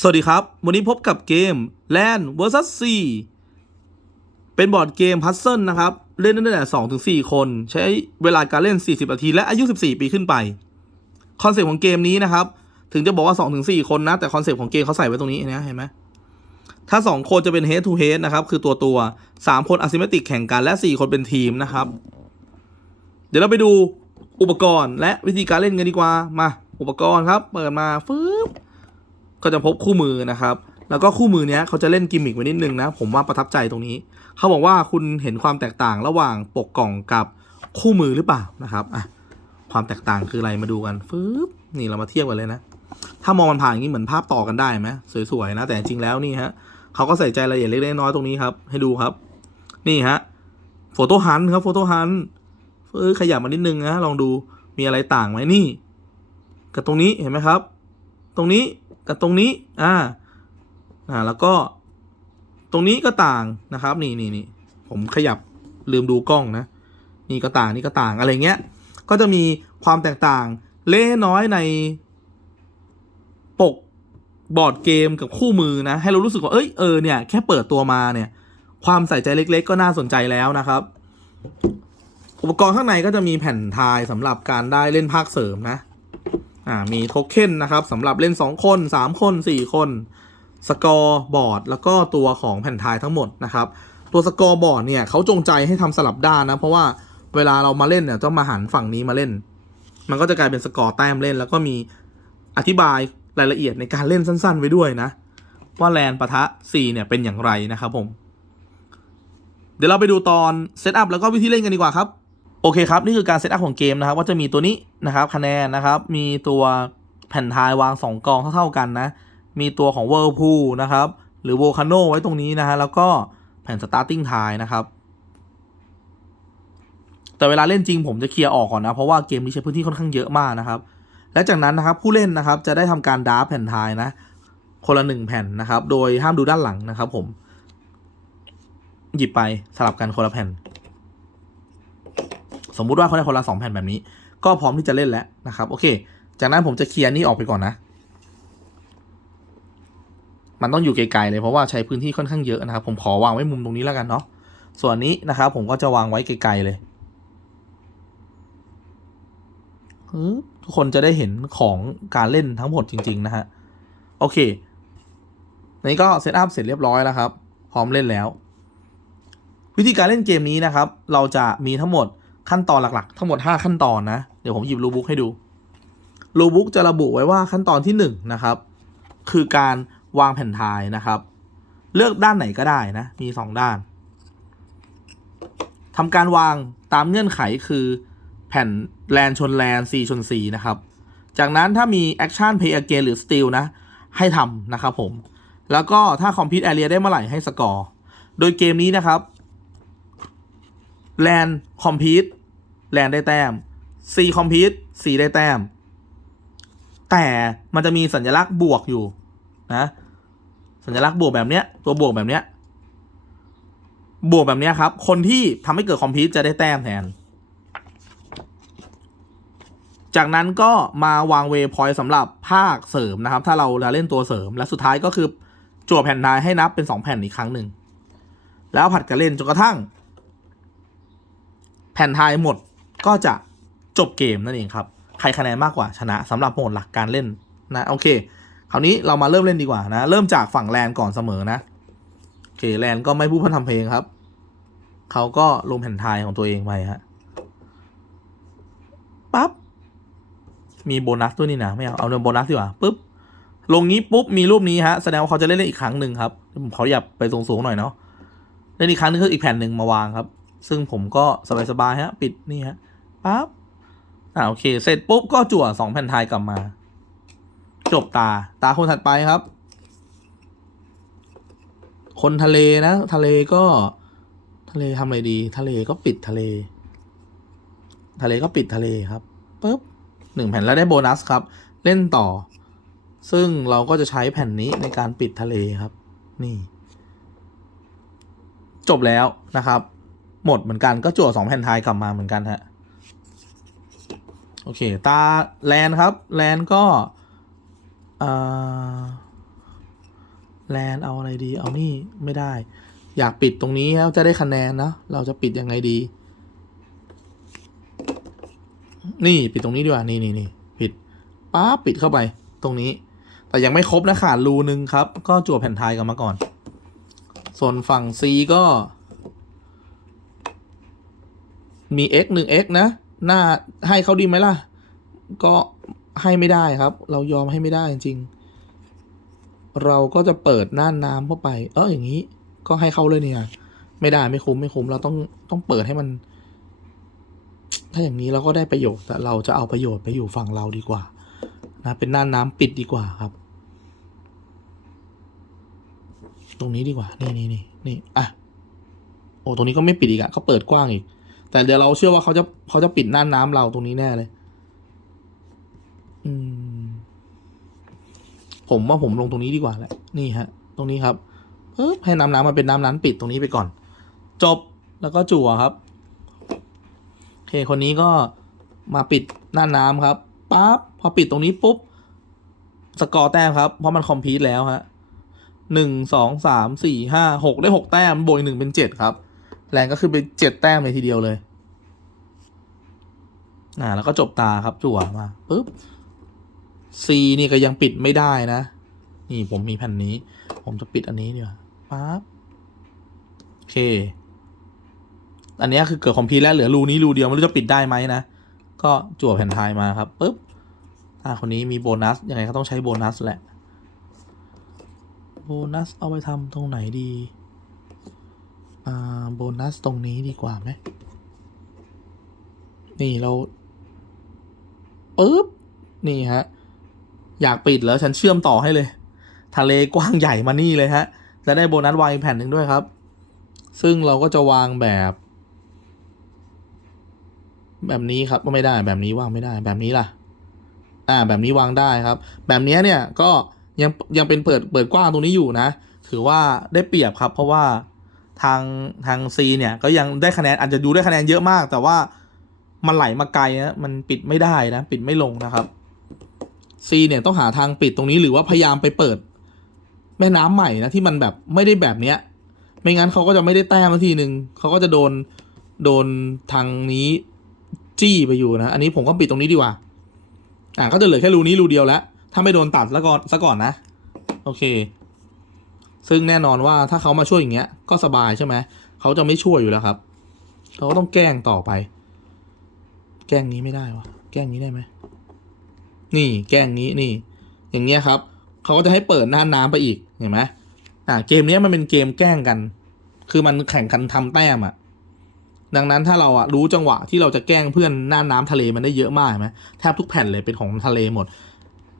สวัสดีครับ วันนี้พบกับเกม Land vs C เป็นบอร์ดเกมพัซเซิลนะครับ เล่นได้ตั้งแต่2ถึง4คน ใช้เวลาการเล่น 40 นาที และอายุ 14 ปีขึ้นไป คอนเซปต์ของเกมนี้นะครับ ถึงจะบอกว่า 2 ถึง 4 คนนะ แต่คอนเซปต์ของเกมเขาใส่ไว้ตรงนี้นะเห็นไหมถ้า 2 คนจะเป็น head to head นะครับ คือตัวตัว 3 คน asymmetric แข่งกัน และ 4 คนเป็นทีมนะครับ เดี๋ยวเราไปดูอุปกรณ์และวิธีการเล่นกันดีกว่า มา อุปกรณ์ครับ เปิดมาฟึ๊บ ก็จะพบคู่มือนะครับ แล้วก็คู่มือเนี้ยเขาจะเล่นกิมมิกไว้นิดนึงนะ ผมว่าประทับใจตรงนี้ เขาบอกว่าคุณเห็นความแตกต่างระหว่างปกกล่องกับคู่มือหรือเปล่านะครับอะความแตกต่างคืออะไรมาดูกันฟึบนี่เรามาเทียบกันเลยนะ ถ้ามองมันผ่านอย่างนี้เหมือนภาพต่อกันได้ไหมสวยๆนะ แต่จริงแล้วนี่ฮะเขาก็ใส่ใจรายละเอียดเล็กๆน้อยๆตรงนี้ครับ ให้ดูครับ นี่ฮะโฟโต้ฮันครับโฟโต้ฮันเออขยับมานิดนึงนะลองดูมีอะไรต่างไหมนี่ กับตรงนี้เห็นไหมครับ ตรงนี้ กับตรงนี้อ่าอ่าแล้วก็ตรงนี้ก็ต่างนะครับ นี่นี่นี่ผมขยับลืมดูกล้องนะ นี่ก็ต่างนี่ก็ต่างอะไรเงี้ย ก็จะมีความแตกต่างเล็กน้อยในปกบอร์ดเกมกับคู่มือนะ ให้เรารู้สึกว่าเอ้ยเออเนี่ยแค่เปิดตัวมาเนี่ย ความใส่ใจเล็ก ๆ ก็น่าสนใจแล้วนะครับ อุปกรณ์ข้างในก็จะมีแผ่นทายสำหรับการได้เล่นภาคเสริมนะ อ่ามีโทเค็นนะครับสำหรับเล่น 2 คน 3 คน 4 คน สกอร์บอร์ด แล้วก็ตัวของแผ่นทายทั้งหมดนะครับ ตัวสกอร์บอร์ดเนี่ยเขาจงใจให้ทำสลับด้านนะ เพราะว่าเวลาเรามาเล่นเนี่ยต้องมาหันฝั่งนี้มาเล่น มันก็จะกลายเป็นสกอร์แต้มเล่น แล้วก็มีอธิบายรายละเอียดในการเล่นสั้น ๆ ไว้ด้วยนะ ว่าแลนปะทะ 4 เนี่ยเป็นอย่างไรนะครับผม เดี๋ยวเราไปดูตอนเซตอัพแล้วก็วิธีเล่นกันดีกว่าครับ โอเคครับ นี่คือการเซตอัพของเกมนะครับ ว่าจะมีตัวนี้นะครับคะแนนนะครับ มีตัวแผ่นทายวาง 2กองเท่าๆกันนะ มีตัวของ Whirlpool นะครับ หรือ Volcano ไว้ตรงนี้นะฮะ แล้วก็แผ่น Starting Tile นะครับ แต่เวลาเล่นจริงผมจะเคลียร์ออกก่อนนะ เพราะว่าเกมนี้ใช้พื้นที่ค่อนข้างเยอะมากนะครับ และจากนั้นนะครับผู้เล่นนะครับจะได้ทำการดราฟแผ่นทายนะ คนละหนึ่งแผ่นนะครับ โดยห้ามดูด้านหลังนะครับ ผม หยิบไปสลับกันคนละแผ่น สมมุติว่าเขาได้คนละสองแผ่นแบบนี้ ก็พร้อมที่จะเล่นแล้วนะครับ โอเค จากนั้นผมจะเคลียร์นี่ออกไปก่อนนะ มันต้องอยู่ไกลๆเลยเพราะว่าใช้พื้นที่ค่อนข้างเยอะนะครับ ผมขอวางไว้มุมตรงนี้แล้วกันเนาะ ส่วนนี้นะครับผมก็จะวางไว้ไกลๆเลยทุกคนจะได้เห็นของการเล่นทั้งหมดจริง ๆ นะฮะ โอเค นี่ก็เซตอัพเสร็จเรียบร้อยแล้วครับ พร้อมเล่นแล้ว วิธีการเล่นเกมนี้นะครับ เราจะมีทั้งหมด ขั้นตอนหลักๆ ทั้งหมด 5 ขั้นตอนนะ เดี๋ยวผมหยิบรูบุ๊กให้ดูรูบุ๊กจะระบุไว้ว่าขั้นตอนที่1นะครับคือการวางแผ่นทายนะครับ เลือกด้านไหนก็ได้นะ มี 2 ด้านทำการวางตามเงื่อนไขคือแผ่นแลนชนแลน4ชน4นะครับ จากนั้นถ้ามีแอคชั่นเพย์อเกนหรือสติลนะ ให้ทำนะครับผม แล้วก็ถ้าคอมพิวต์แอเรียได้เมื่อไหร่ให้สกอร์ โดยเกมนี้นะครับแลนคอมพิวต์ แลนได้แต้ม C คอมพิวต์ C ได้แต้ม แต่มันจะมีสัญลักษณ์บวกอยู่นะสัญลักษณ์บวกแบบเนี้ยตัวบวกแบบเนี้ยบวกแบบเนี้ยครับ คนที่ทำให้เกิดคอมพิวต์จะได้แต้มแทน จากนั้นก็มาวางเวพอยต์สำหรับภาคเสริมนะครับ ถ้าเราจะเล่นตัวเสริมและสุดท้ายก็คือจั่วแผ่นทายให้นับเป็นสองแผ่นอีกครั้งหนึ่งแล้วผัดกันเล่นจนกระทั่ง แผ่นทายหมด ก็จะจบเกมนั่นเองครับ ใครคะแนนมากกว่าชนะสำหรับโหมดหลักการเล่นนะโอเค คราวนี้เรามาเริ่มเล่นดีกว่านะ เริ่มจากฝั่งแลนก่อนเสมอนะโอเคแลนก็ไม่พูดพร่ำทำเพลงครับ เขาก็ลงแผ่นทายของตัวเองไปฮะปั๊บมีโบนัสด้วยนี่นะไม่เอาเอาเรื่องโบนัสดีกว่าปุ๊บลงนี้ปุ๊บมีรูปนี้ฮะแสดงว่าเขาจะเล่นเล่นอีกครั้งหนึ่งครับผมขอหยับไปสูงๆหน่อยเนาะเล่นอีกครั้งนึงคืออีกแผ่นหนึ่งมาวางครับ ซึ่งผมก็สบายๆฮะ ปิดนี่ฮะ ปั๊บอ่าโอเค เสร็จปุ๊บก็จั่วสองแผ่นทายกลับมา จบตา ตาคนถัดไปครับ คนทะเลนะ ทะเลก็ ทะเลทำอะไรดี ทะเลก็ปิดทะเล ทะเลก็ปิดทะเลครับปุ๊บหนึ่งแผ่นแล้วได้โบนัสครับ เล่นต่อ ซึ่งเราก็จะใช้แผ่นนี้ในการปิดทะเลครับ นี่ จบแล้วนะครับ หมดเหมือนกันก็จั่วสองแผ่นทายกลับมาเหมือนกันฮะ โอเค ตาแลนครับ แลนก็แลนเอาอะไรดี เอานี่ไม่ได้ อยากปิดตรงนี้แล้วจะได้คะแนนนะ เราจะปิดยังไงดี นี่ปิดตรงนี้ดีกว่า นี่นี่นี่ปิดป๊าปิดเข้าไปตรงนี้ แต่ยังไม่ครบนะขาดรูนึงครับ ก็จั่วแผ่นทายกันมาก่อน ส่วนฝั่ง C ก็ มี x หนึ่ง x นะ หน้าให้เขาดีไหมล่ะ ก็ให้ไม่ได้ครับ เรายอมให้ไม่ได้จริงๆเราก็จะเปิดน่านน้ำเข้าไป เอออย่างนี้ ก็ให้เขาเลยเนี่ย ไม่ได้ไม่คุ้มไม่คุ้มเราต้องต้องเปิดให้มัน ถ้าอย่างนี้เราก็ได้ประโยชน์แต่เราจะเอาประโยชน์ไปอยู่ฝั่งเราดีกว่า นะเป็นน่านน้ำปิดดีกว่าครับ ตรงนี้ดีกว่า นี่นี่นี่นี่อะโอ้ตรงนี้ก็ไม่ปิดอีกอะเขาเปิดกว้างอีก แต่เดี๋ยวเราเชื่อว่าเขาจะเขาจะปิดน่านน้ำเราตรงนี้แน่เลย อืม ผมว่าผมลงตรงนี้ดีกว่าแหละ นี่ฮะ ตรงนี้ครับปึ๊บให้น้ำน้ำมันเป็นน้ำนั้นปิดตรงนี้ไปก่อน จบแล้วก็จั่วครับโอเคคนนี้ก็มาปิดหน้าน้ำครับปั๊บพอปิดตรงนี้ปุ๊บ สกอร์แต้มครับ เพราะมันคอมพีทแล้วฮะหนึ่งสองสามสี่ห้าหกได้หกแต้มบวกอีกหนึ่งเป็นเจ็ดครับ แรงก็คือเป็นเจ็ดแต้มเลยทีเดียวเลยอ่าแล้วก็จบตาครับจั่วมาปุ๊บ C นี่ก็ยังปิดไม่ได้นะ นี่ผมมีแผ่นนี้ ผมจะปิดอันนี้ดีกว่าปั๊บโอเค อันนี้คือเกิดคอมพิวแล้วเหลือรูนี้รูเดียวไม่รู้จะปิดได้ไหมนะ ก็จั่วแผ่นทายมาครับปุ๊บอ่าคนนี้มีโบนัสยังไงก็ต้องใช้โบนัสแหละ โบนัสเอาไปทำตรงไหนดี โบนัสตรงนี้ดีกว่าไหม นี่เราปุ๊บ นี่ฮะ อยากปิดแล้วฉันเชื่อมต่อให้เลย ทะเลกว้างใหญ่มานี่เลยฮะและได้โบนัสวางอีกแผ่นหนึ่งด้วยครับ ซึ่งเราก็จะวางแบบ แบบนี้ครับก็ไม่ได้ แบบนี้วางไม่ได้ แบบนี้ล่ะ อ่า แบบนี้วางได้ครับ แบบนี้เนี่ยก็ยังยังเป็นเปิดเปิดกว้างตรงนี้อยู่นะ ถือว่าได้เปรียบครับ เพราะว่า ทางทาง C เนี่ยก็ยังได้คะแนนอาจจะดูได้คะแนนเยอะมาก แต่ว่ามันไหลมาไกลนะมันปิดไม่ได้นะปิดไม่ลงนะครับ C เนี่ยต้องหาทางปิดตรงนี้หรือว่าพยายามไปเปิด แม่น้ำใหม่นะที่มันแบบไม่ได้แบบเนี้ย ไม่งั้นเขาก็จะไม่ได้แต้มนทีหนึ่งเขาก็จะโดนโดนทางนี้จี้ไปอยู่นะ อันนี้ผมก็ปิดตรงนี้ดีกว่า อ่าก็จะเหลือแค่รูนี้รูเดียวแล้ว ถ้าไม่โดนตัดแล้วก่อนซะก่อนนะ โอเค ซึ่งแน่นอนว่าถ้าเขามาช่วยอย่างเงี้ย ก็สบายใช่ไหมเขาจะไม่ช่วยอยู่แล้วครับเขาก็ต้องแกล้งต่อไป แกล้งนี้ไม่ได้วะแกล้งนี้ได้ไหมนี่แกล้งนี้นี่ อย่างเงี้ยครับเขาก็จะให้เปิดหน้าน้ำไปอีกเห็นไหมอ่าเกมนี้มันเป็นเกมแกล้งกัน คือมันแข่งกันทำแต้มอะดังนั้นถ้าเราอะรู้จังหวะที่เราจะแกล้งเพื่อนหน้าน้ำทะเลมันได้เยอะมากเห็นไหมแทบทุกแผ่นเลยเป็นของทะเลหมด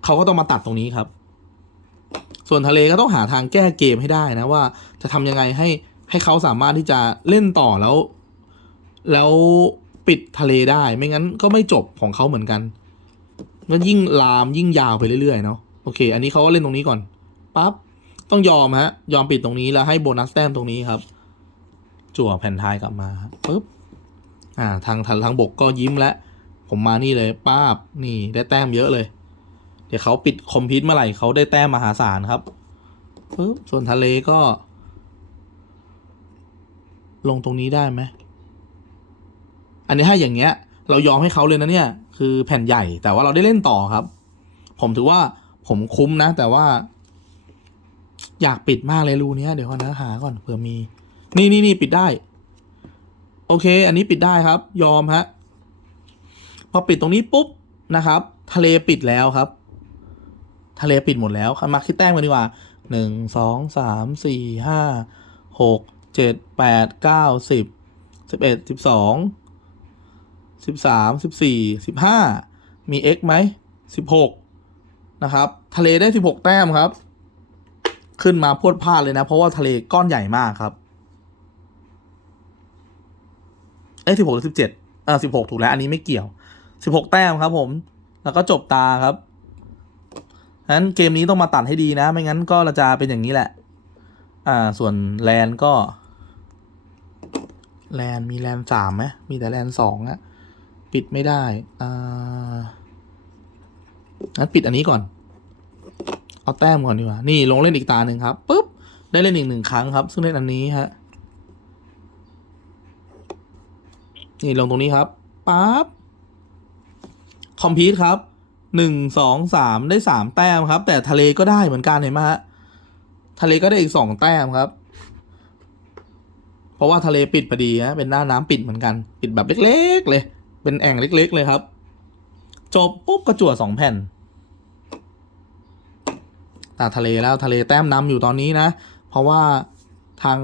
เขาก็ต้องมาตัดตรงนี้ครับ ส่วนทะเลก็ต้องหาทางแก้เกมให้ได้นะว่าจะทำยังไงให้ให้เขาสามารถที่จะเล่นต่อแล้ว แล้วปิดทะเลได้ไม่งั้นก็ไม่จบของเขาเหมือนกันก็ยิ่งลามยิ่งยาวไปเรื่อยๆเนาะโอเค อันนี้เขาก็เล่นตรงนี้ก่อนปั๊บต้องยอมฮะ ยอมปิดตรงนี้แล้วให้โบนัสแต้มตรงนี้ครับ จั่วแผ่นท้ายกลับมาปุ๊บอ่าทางทางบกก็ยิ้มแล้วผมมานี่เลยป้าบนี่ได้แต้มเยอะเลย เดี๋ยวเขาปิดคอมพิวต์เมื่อไหร่เขาได้แต้มมหาศาลครับปึ๊บส่วนทะเลก็ ลงตรงนี้ได้ไหม อันนี้ถ้าอย่างเงี้ย เรายอมให้เขาเลยนะเนี่ย คือแผ่นใหญ่แต่ว่าเราได้เล่นต่อครับ ผมถือว่าผมคุ้มนะ แต่ว่า อยากปิดมากเลยรูเนี้ยเดี๋ยวก่อนนะหาก่อนเผื่อมี นี่นี่นี่ปิดได้ โอเค อันนี้ปิดได้ครับ ยอมฮะพอปิดตรงนี้ปุ๊บนะครับ ทะเลปิดแล้วครับ ทะเลปิดหมดแล้วมาคิดแต้มกันดีกว่าหนึ่งสองสามสี่ห้าหกเจ็ดแปดเก้าสิบสิบเอ็ดสิบสองสิบสามสิบสี่สิบห้ามี x ไหมสิบหกนะครับ ทะเลได้สิบหกแต้มครับ ขึ้นมาพรวดพลาดเลยนะ เพราะว่าทะเลก้อนใหญ่มากครับเอ้สิบหกหรือสิบเจ็ดอ่าสิบหกถูกแล้ว อันนี้ไม่เกี่ยวสิบหกแต้มครับผม แล้วก็จบตาครับ นั้นเกมนี้ต้องมาตัดให้ดีนะ ไม่งั้นก็จะเป็นอย่างนี้แหละ อ่า ส่วนแลนก็ แลนมีแลนสามไหมมีแต่แลนสองอะปิดไม่ได้ อ่างั้นปิดอันนี้ก่อน เอาแต้มก่อนดีกว่า นี่ลงเล่นอีกตาหนึ่งครับปุ๊บ ได้เล่นอีกหนึ่งครั้งครับ ซึ่งเล่นอันนี้ฮะ นี่ลงตรงนี้ครับปั๊บคอมพิวต์ครับ หนึ่งสองสามได้สามแต้มครับ แต่ทะเลก็ได้เหมือนกันเห็นไหมฮะทะเลก็ได้อีกสองแต้มครับ เพราะว่าทะเลปิดพอดีฮะเป็นหน้าน้ำปิดเหมือนกัน ปิดแบบเล็ก ๆ เลย เป็นแอ่งเล็ก ๆ เลยครับ จบปุ๊บก็จั่วสองแผ่นตาทะเลแล้วทะเลแต้มนำอยู่ตอนนี้นะ เพราะว่าทาง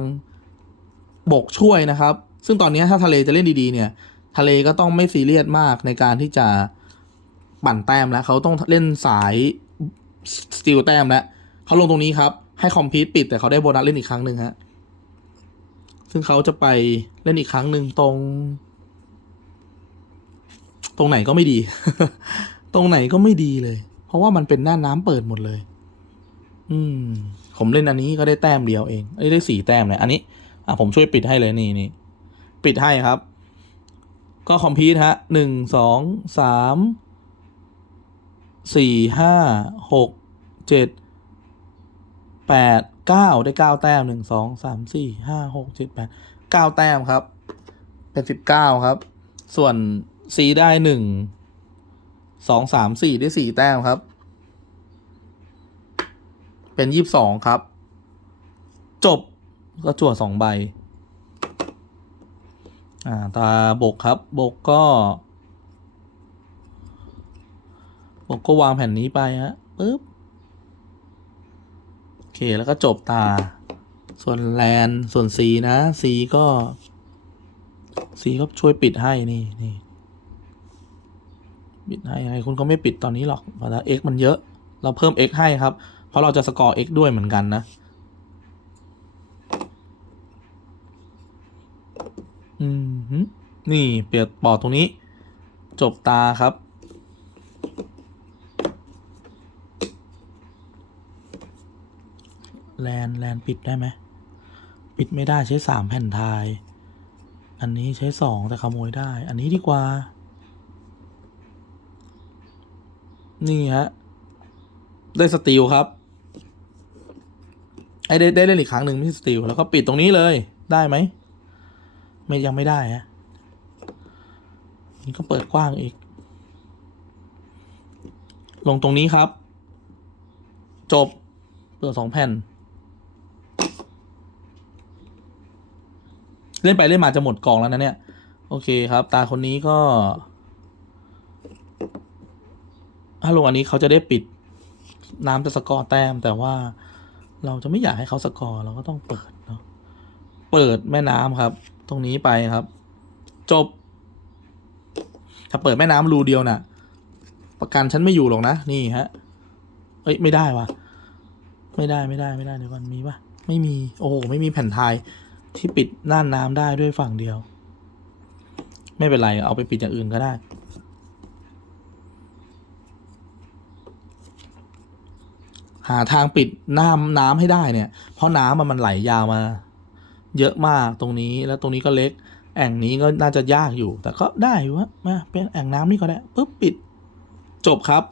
บกช่วยนะครับ ซึ่งตอนนี้ถ้าทะเลจะเล่นดีๆเนี่ย ทะเลก็ต้องไม่ซีเรียสมากในการที่จะ ปั่นแต้มแล้ว เขาต้องเล่นสายสติลแต้มแล้ว เขาลงตรงนี้ครับ ให้คอมพิวต์ปิดแต่เขาได้โบนัสเล่นอีกครั้งหนึ่งฮะ ซึ่งเขาจะไปเล่นอีกครั้งหนึ่งตรง ตรงไหนก็ไม่ดี ตรงไหนก็ไม่ดีเลย เพราะว่ามันเป็นหน้าน้ำเปิดหมดเลย อืม ผมเล่นอันนี้ก็ได้แต้มเดียวเองได้สี่แต้มเลยอันนี้อะผมช่วยปิดให้เลยนี่นี่ปิดให้ครับ ก็คอมพิวต์ฮะหนึ่งสองสาม สี่ห้าหกเจ็ดแปดเก้าได้เก้าแต้มหนึ่งสองสามสี่ห้าหกเจ็ดแปดเก้าแต้มครับ เป็นสิบเก้าครับ ส่วน C ได้หนึ่งสองสามสี่ได้สี่แต้มครับ เป็นยี่สิบสองครับ จบก็จั่วสองใบ อ่า ตาบกครับ บกก็ บกก็วางแผ่นนี้ไปฮะปึ๊บโอเคแล้วก็จบตา ส่วนแลนส่วน C นะ C ก็ C ก็ช่วยปิดให้นี่นี่ปิดให้ไงคุณก็ไม่ปิดตอนนี้หรอกเพราะว่า x มันเยอะ เราเพิ่ม x ให้ครับ เพราะเราจะสกอร์ x ด้วยเหมือนกันนะอืมนี่เปลี่ยนปอดตรงนี้ จบตาครับ แลนแลนปิดได้ไหม ปิดไม่ได้ใช้สามแผ่นทาย อันนี้ใช้สองแต่ขโมยได้ อันนี้ดีกว่า นี่ฮะ ได้สตีลครับ ไอ้ได้ได้เล่นอีกครั้งหนึ่งไม่สตีลแล้วก็ปิดตรงนี้เลยได้ไหม ไม่ยังไม่ได้ฮะ นี่ก็เปิดกว้างอีก ลงตรงนี้ครับ จบเปิดสองแผ่น เล่นไปเล่นมาจะหมดกองแล้วนะเนี่ย โอเคครับ ตาคนนี้ก็ถ้าลงอันนี้เขาจะได้ปิดน้ำจะสกอร์แต้ม แต่ว่าเราจะไม่อยากให้เขาสกอร์เราก็ต้องเปิดเนาะเปิดแม่น้ำครับ ตรงนี้ไปครับ จบ ถ้าเปิดแม่น้ำรูเดียวน่ะ ประกันฉันไม่อยู่หรอกนะนี่ฮะเอ้ยไม่ได้วะไม่ได้ไม่ได้ไม่ได้เดี๋ยวก่อนมีปะไม่มี โอ้โหไม่มีแผ่นทาย ที่ปิดน่านน้ำได้ด้วยฝั่งเดียว ไม่เป็นไร เอาไปปิดอย่างอื่นก็ได้ หาทางปิดน้ำน้ำให้ได้เนี่ย เพราะน้ำมันมันไหลยาวมา เยอะมากตรงนี้แล้วตรงนี้ก็เล็ก แอ่งนี้ก็น่าจะยากอยู่ แต่ก็ได้อยู่ฮะมาเป็นแอ่งน้ำนี่ก็ได้ปุ๊บปิด จบครับ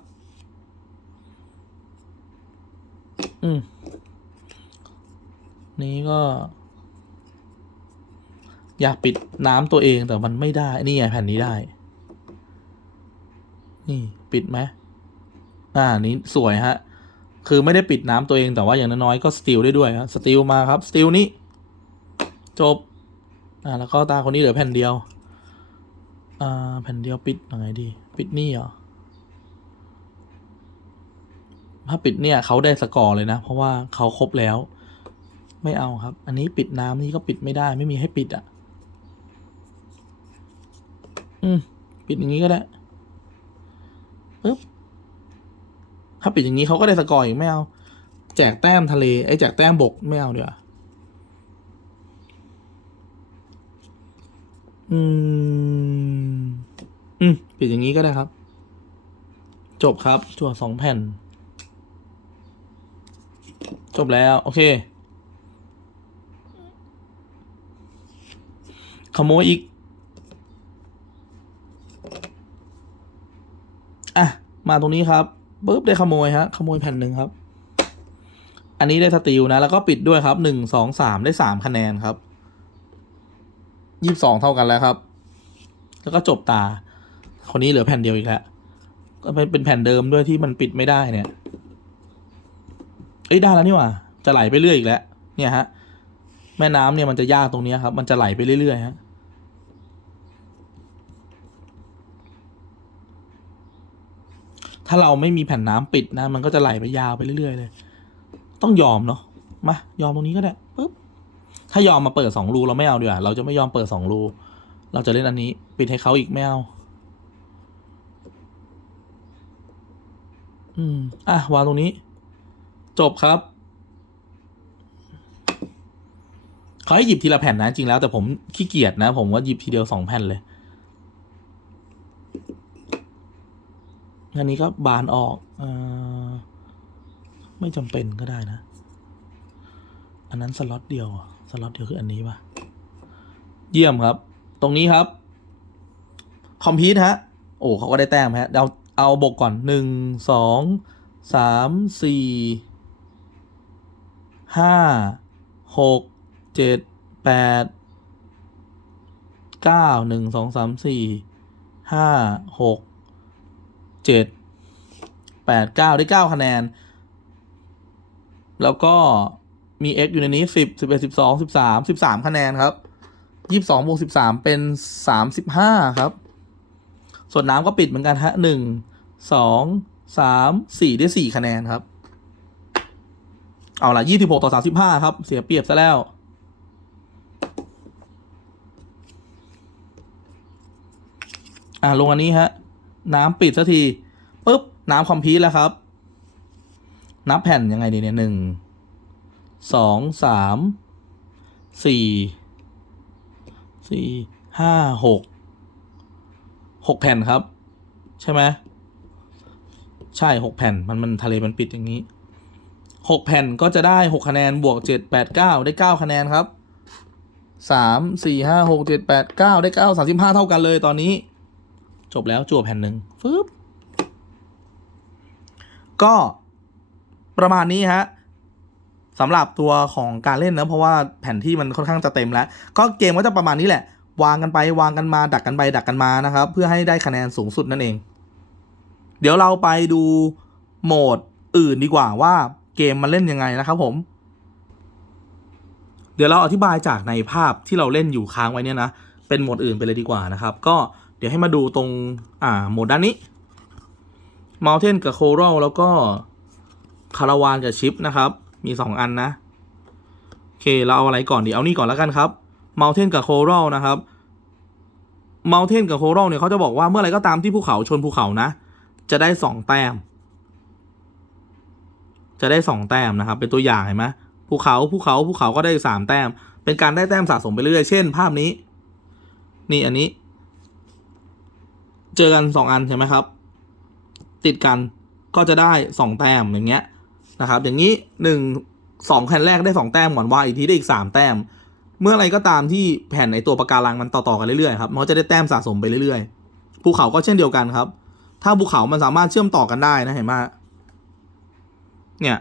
อืมนี้ก็ อยากปิดน้ำตัวเองแต่มันไม่ได้ นี่ไงแผ่นนี้ได้ นี่ปิดไหมอ่านี้สวยฮะ คือไม่ได้ปิดน้ำตัวเองแต่ว่าอย่างน้อยๆก็สติลได้ด้วยครับสติลมาครับสติลนี้ จบ อ่าแล้วก็ตาคนนี้เหลือแผ่นเดียว อ่าแผ่นเดียวปิดยังไงดี ปิดนี่เหรอถ้าปิดเนี่ยเขาได้สกอร์เลยนะ เพราะว่าเขาครบแล้ว ไม่เอาครับ อันนี้ปิดน้ำนี่ก็ปิดไม่ได้ ไม่มีให้ปิดอะ อืม ปิดอย่างนี้ก็ได้ปึ๊บถ้าปิดอย่างนี้เขาก็ได้สกอร์อีกไม่เอา แจกแต้มทะเล ไอ้แจกแต้มบกไม่เอาเดี๋ยวอืม อืม ปิดอย่างนี้ก็ได้ครับ จบครับจั่วสองแผ่น จบแล้ว โอเค ขโมยอีก อะ มาตรงนี้ครับปุ๊บได้ขโมยฮะขโมยแผ่นหนึ่งครับ อันนี้ได้สติลนะ แล้วก็ปิดด้วยครับหนึ่งสองสามได้สามคะแนนครับยี่สิบสองเท่ากันแล้วครับ แล้วก็จบตา คนนี้เหลือแผ่นเดียวอีกแล้วก็เป็นเป็นแผ่นเดิมด้วยที่มันปิดไม่ได้เนี่ยเอ้ยได้แล้วนี่ว่าจะไหลไปเรื่อยอีกแล้วเนี่ยฮะแม่น้ำเนี่ยมันจะยากตรงนี้ครับ มันจะไหลไปเรื่อยๆฮะ ถ้าเราไม่มีแผ่นน้ำปิดนะ มันก็จะไหลไปยาวไปเรื่อยๆเลย ต้องยอมเนาะมายอมตรงนี้ก็ได้ปุ๊บถ้ายอมมาเปิดสองรูเราไม่เอาดีกว่าเราจะไม่ยอมเปิดสองรูเราจะเล่นอันนี้ ปิดให้เขาอีกไม่เอาอืม อะ วางตรงนี้ จบครับเขาให้หยิบทีละแผ่นนะจริงแล้ว แต่ผมขี้เกียจนะ ผมว่าหยิบทีเดียวสองแผ่นเลย อันนี้ก็บานออกอไม่จำเป็นก็ได้นะ อันนั้นสล็อตเดียวสล็อตเดียวคืออันนี้ปะเยี่ยมครับ ตรงนี้ครับ คอมพิวต์ฮะ โอ้เขาก็ได้แต้มฮะเอาเอาบกก่อนหนึ่งสองสามสี่ห้าหกเจ็ดแปดเก้าหนึ่งสองสามสี่ห้าหก เจ็ดแปดเก้าได้เก้าคะแนน แล้วก็มี x อยู่ในนี้สิบสิบเอ็ดสิบสองสิบสามสิบสามคะแนนครับยี่สิบสองบวกสิบสามเป็นสามสิบห้าครับ ส่วนน้ำก็ปิดเหมือนกันฮะหนึ่งสองสามสี่ได้สี่คะแนนครับ เอาละยี่สิบหกต่อสามสิบห้าครับ เสียเปรียบซะแล้วอ่าลงอันนี้ฮะ น้ำปิดสักทีปุ๊บน้ำคอมพิวแล้วครับ นับแผ่นยังไงดีเนี่ยหนึ่งสองสามสี่สี่ห้าหกหกแผ่นครับ ใช่ไหมใช่หกแผ่นมันมันทะเลมันปิดอย่างนี้หกแผ่นก็จะได้หกคะแนนบวกเจ็ดแปดเก้าได้เก้าคะแนนครับสามสี่ห้าหกเจ็ดแปดเก้าได้เก้าสามสิบห้าเท่ากันเลยตอนนี้ จบแล้วจั่วแผ่นหนึ่งฟึบก็ประมาณนี้ฮะสำหรับตัวของการเล่นนะเพราะว่าแผนที่มันค่อนข้างจะเต็มแล้ว ก็เกมก็จะประมาณนี้แหละ วางกันไปวางกันมา ดักกันไปดักกันมานะครับ เพื่อให้ได้คะแนนสูงสุดนั่นเอง เดี๋ยวเราไปดูโหมดอื่นดีกว่าว่าเกมมันเล่นยังไงนะครับผม เดี๋ยวเราอธิบายจากในภาพที่เราเล่นอยู่ค้างไว้เนี่ยนะเป็นโหมดอื่นไปเลยดีกว่านะครับ ก็ ดี๋ยวให้มาดูตรงอ่าโหมดด้านนี้ Mountain กับ Coral แล้วก็คาราวานกับชิปนะครับ มีสองอันนะ โอเค เราเอาอะไรก่อนดีเอานี่ก่อนแล้วกันครับ Mountain กับ Coral นะครับ Mountain กับ Coral เนี่ยเขาจะบอกว่าเมื่อไรก็ตามที่ภูเขาชนภูเขานะ จะได้สองแต้ม จะได้สองแต้มนะครับ เป็นตัวอย่างเห็นไหมภูเขาภูเขาภูเขาก็ได้สามแต้ม เป็นการได้แต้มสะสมไปเรื่อย เช่น ภาพนี้ นี่อันนี้ เจอกันสองอันใช่ไหมครับ ติดกันก็จะได้สองแต้มอย่างเงี้ยนะครับ อย่างนี้หนึ่งสองแผ่นแรกได้สองแต้มก่อนว่าอีกทีได้อีกสามแต้ม เมื่อไรก็ตามที่แผ่นในตัวปะการังมันต่อๆกันเรื่อยๆครับมันจะได้แต้มสะสมไปเรื่อยๆภูเขาก็เช่นเดียวกันครับ ถ้าภูเขามันสามารถเชื่อมต่อกันได้นะเห็นไหมเนี่ย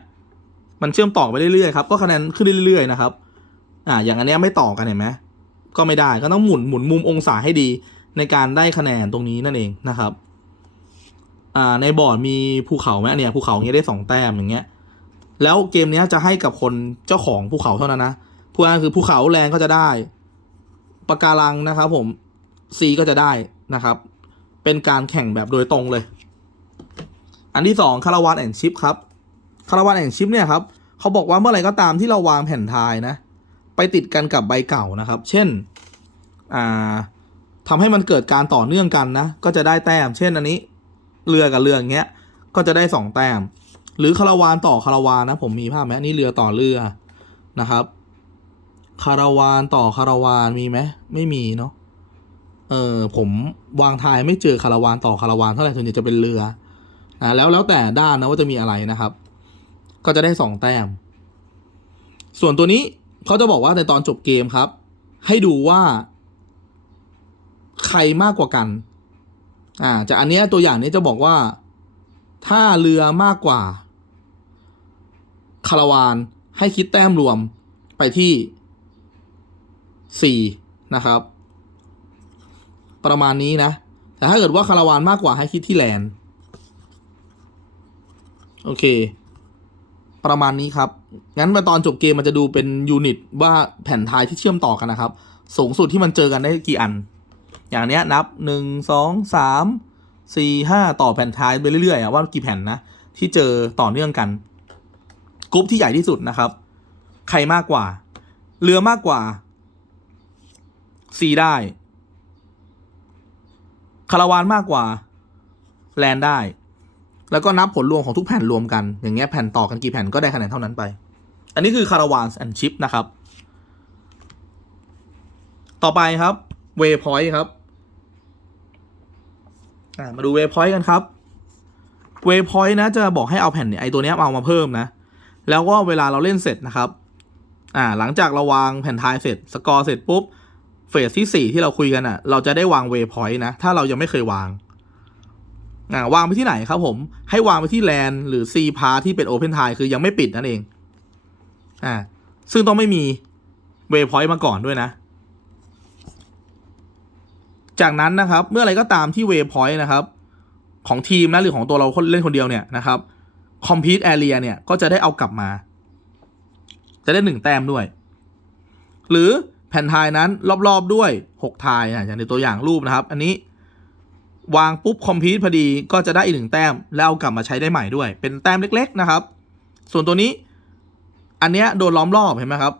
มันเชื่อมต่อไปเรื่อยๆครับก็คะแนนขึ้นเรื่อยๆนะครับอ่าอย่างอันนี้ไม่ต่อกันเห็นไหมก็ไม่ได้ก็ต้องหมุนหมุนมุมองศาให้ดี ในการได้คะแนนตรงนี้นั่นเองนะครับอ่าในบอร์ดมีภูเขาไหมเนี้ยภูเขาเงี้ยได้สองแต้มอย่างเงี้ยแล้วเกมนี้จะให้กับคนเจ้าของภูเขาเท่านั้นนะผู้นั้นคือภูเขาแรงก็จะได้ปะการังนะครับผมซีก็จะได้นะครับ เป็นการแข่งแบบโดยตรงเลย อันที่สองคาราวานแอนชิพครับคาราวานแอนชิพเนี่ยครับเขาบอกว่าเมื่อไหร่ก็ตามที่เราวางแผ่นทายนะ ไปติดกันกับใบเก่านะครับ เช่นอ่า ทำให้มันเกิดการต่อเนื่องกันนะ ก็จะได้แต้ม เช่นอันนี้ เรือกับเรืออย่างเงี้ย ก็จะได้สองแต้ม หรือคาราวานต่อคาราวานนะ ผมมีภาพไหมนี่เรือต่อเรือนะครับ คาราวานต่อคาราวานมีไหมไม่มีเนาะ เออผมวางทายไม่เจอคาราวานต่อคาราวานเท่าไหร่ส่วนใหญ่จะเป็นเรือนะแล้วแล้วแต่ด้านนะว่าจะมีอะไรนะครับ ก็จะได้สองแต้ม ส่วนตัวนี้เขาจะบอกว่าในตอนจบเกมครับ ให้ดูว่า ใครมากกว่ากัน อ่าจากอันเนี้ยตัวอย่างนี้จะบอกว่า ถ้าเรือมากกว่าคาราวานให้คิดแต้มรวมไปที่สี่นะครับ ประมาณนี้นะ แต่ถ้าเกิดว่าคาราวานมากกว่าให้คิดที่แลนโอเค ประมาณนี้ครับ งั้นมาตอนจบเกมมันจะดูเป็นยูนิตว่าแผ่นท้ายที่เชื่อมต่อกันนะครับ สูงสุดที่มันเจอกันได้กี่อัน อย่างเนี้ยนับหนึ่งสองสามสี่ห้าต่อแผ่นท้ายไปเรื่อยๆอะว่ากี่แผ่นนะ ที่เจอต่อเนื่องกันกรุ๊ปที่ใหญ่ที่สุดนะครับ ใครมากกว่า เรือมากกว่า C ได้คาราวานมากกว่าแลนได้ แล้วก็นับผลรวมของทุกแผ่นรวมกัน อย่างเงี้ยแผ่นต่อกันกี่แผ่นก็ได้คะแนนเท่านั้นไป อันนี้คือคาราวานแอนชิปนะครับ ต่อไปครับเวพอยต์ครับ มาดูเวพอยต์กันครับเวพอยต์นะจะบอกให้เอาแผ่นเนี่ยไอตัวนี้เอามาเพิ่มนะ แล้วก็เวลาเราเล่นเสร็จนะครับ อ่า หลังจากเราวางแผ่นทายเสร็จ สกอร์เสร็จปุ๊บ เฟสที่สี่ที่เราคุยกันอะ เราจะได้วางเวพอยต์นะ ถ้าเรายังไม่เคยวาง อ่า วางไปที่ไหนครับผม ให้วางไปที่แลนหรือ C พาที่เป็น Open t i คือยังไม่ปิดนั่นเอง อ่า ซึ่งต้องไม่มีเวพอยต์มาก่อนด้วยนะ จากนั้นนะครับเมื่อไรก็ตามที่เวพอยต์นะครับของทีมนะหรือของตัวเราเล่นคนเดียวเนี่ยนะครับคอมพิวต์แอเรียเนี่ยก็จะได้เอากลับมา จะได้หนึ่งแต้มด้วย หรือแผ่นทายนั้นรอบๆด้วยหกทายอะอย่างในตัวอย่างรูปนะครับ อันนี้วางปุ๊บคอมพิวต์พอดีก็จะได้อีกหนึ่งแต้ม แล้วเอากลับมาใช้ได้ใหม่ด้วย เป็นแต้มเล็ก ๆนะครับ ส่วนตัวนี้ อันเนี้ยโดนล้อมรอบเห็นไหมครับ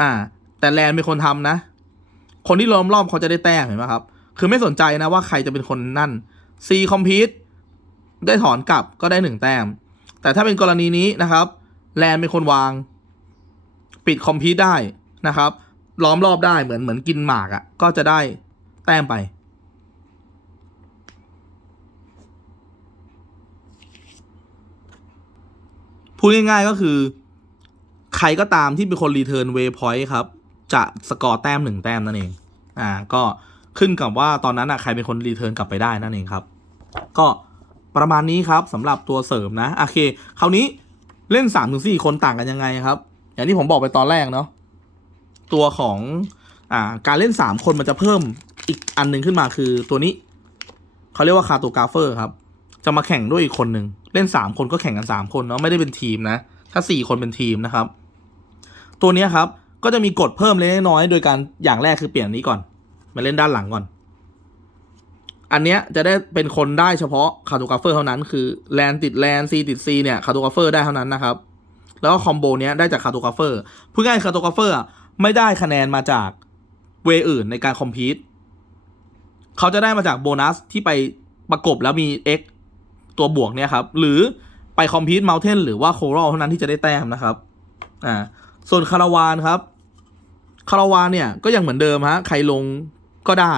อ่า แต่แลนเป็นคนทำนะ คนที่ล้อมรอบเขาจะได้แต้มเห็นไหมครับ คือไม่สนใจนะว่าใครจะเป็นคนนั่น C คอมพิวต์ได้ถอนกลับก็ได้หนึ่งแต้ม แต่ถ้าเป็นกรณีนี้นะครับ แลนเป็นคนวาง ปิดคอมพิวต์ได้นะครับ ล้อมรอบได้เหมือนเหมือนกินหมากอะ่ะ ก็จะได้แต้มไปพูดง่ายๆก็คือ ใครก็ตามที่เป็นคนรีเทิร์นเวพอยต์ครับ จะสกอร์แต้มหนึ่งแต้มนั่นเอง อ่า ก็ขึ้นกับว่าตอนนั้นอะใครเป็นคนรีเทิร์นกลับไปได้นั่นเองครับ ก็ประมาณนี้ครับสำหรับตัวเสริมนะ โอเค คราวนี้เล่นสามถึงสี่คนต่างกันยังไงครับ อย่างที่ผมบอกไปตอนแรกเนาะ ตัวของอ่าการเล่นสามคนมันจะเพิ่มอีกอันหนึ่งขึ้นมาคือตัวนี้ เขาเรียกว่าคาโตกราฟเฟอร์ครับ จะมาแข่งด้วยอีกคนหนึ่งเล่นสามคนก็แข่งกันสามคนเนาะไม่ได้เป็นทีมนะ ถ้าสี่คนเป็นทีมนะครับ ตัวนี้ครับ ก็จะมีกฎเพิ่มเล็กน้อยโดยการอย่างแรกคือเปลี่ยนนี้ก่อน มาเล่นด้านหลังก่อน อันเนี้ยจะได้เป็นคนได้เฉพาะคาร์โตกราฟเฟอร์เท่านั้นคือแลนติดแลนซีติดซีเนี่ยคาร์โตกราฟเฟอร์ได้เท่านั้นนะครับ แล้วก็คอมโบเนี้ยได้จากคาร์โตกราฟเฟอร์พูดง่ายคาร์โตกราฟเฟอร์ไม่ได้คะแนนมาจากเวอื่นในการคอมพีตเขาจะได้มาจากโบนัสที่ไปประกบแล้วมี X ตัวบวกเนี่ยครับ หรือไปคอมพีตเมลเทนหรือว่าโคร a l เท่านั้นที่จะได้แต้มนะครับ อ่า ส่วนคาราวานครับ คาราวานเนี่ยก็ยังเหมือนเดิมฮะใครลงก็ได้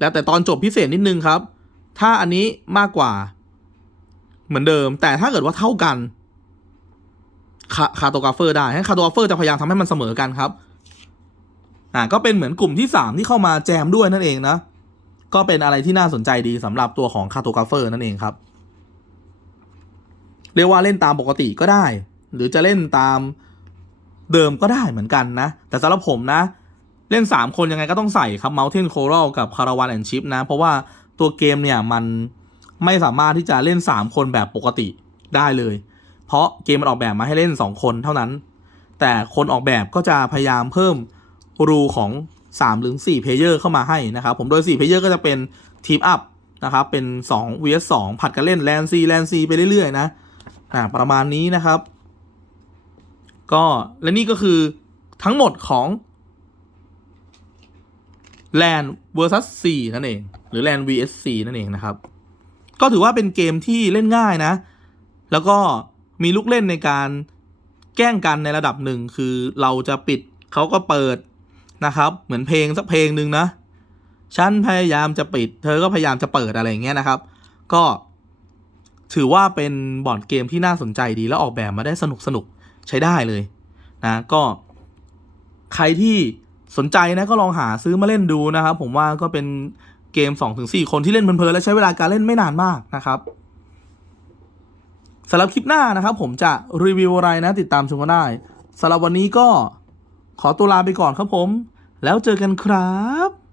แล้วแต่ตอนจบพิเศษนิดนึงครับ ถ้าอันนี้มากกว่า เหมือนเดิม แต่ถ้าเกิดว่าเท่ากันคาคาโตกราเฟอร์ได้คาโตกราเฟอร์จะพยายามทำให้มันเสมอกันครับอ่าก็เป็นเหมือนกลุ่มที่สามที่เข้ามาแจมด้วยนั่นเองนะ ก็เป็นอะไรที่น่าสนใจดีสำหรับตัวของคาโตกราเฟอร์นั่นเองครับ เรียกว่าเล่นตามปกติก็ได้ หรือจะเล่นตาม เดิมก็ได้เหมือนกันนะ แต่สำหรับผมนะ เล่น 3 คนยังไงก็ต้องใส่ครับ Mountain Coral กับ Caravan and Ship นะ เพราะว่าตัวเกมเนี่ยมันไม่สามารถที่จะเล่น 3 คนแบบปกติได้เลย เพราะเกมมันออกแบบมาให้เล่น 2 คนเท่านั้น แต่คนออกแบบก็จะพยายามเพิ่มรูของ3หรือ4เพลเยอร์เข้ามาให้นะครับผมโดย4เพลเยอร์ก็จะเป็นทีมอัพนะครับเป็น 2 vs 2 ผัดกันเล่นแลนซีแลนซีไปเรื่อยๆนะอ่าประมาณนี้นะครับ ก็และนี่ก็คือทั้งหมดของ Land vs C นั่นเอง หรือ LAN vs C นั่นเองนะครับ ก็ถือว่าเป็นเกมที่เล่นง่ายนะ แล้วก็มีลูกเล่นในการแกล้งกันในระดับหนึ่งคือเราจะปิดเขาก็เปิดนะครับ เหมือนเพลงสักเพลงหนึ่งนะฉันพยายามจะปิด เธอก็พยายามจะเปิดอะไรอย่างเงี้ยนะครับ ก็ถือว่าเป็นบอร์ดเกมที่น่าสนใจดีแล้วออกแบบมาได้สนุกสนุก ใช้ได้เลยนะก็ ใครที่สนใจนะก็ลองหาซื้อมาเล่นดูนะครับ ผมว่าก็เป็นเกม 2-4 คนที่เล่นเพลินๆและใช้เวลาการเล่นไม่นานมากนะครับสำหรับคลิปหน้านะครับ ผมจะรีวิวอะไรนะ ติดตามชมกันได้สำหรับวันนี้ก็ขอตัวลาไปก่อนครับผม แล้วเจอกันครับ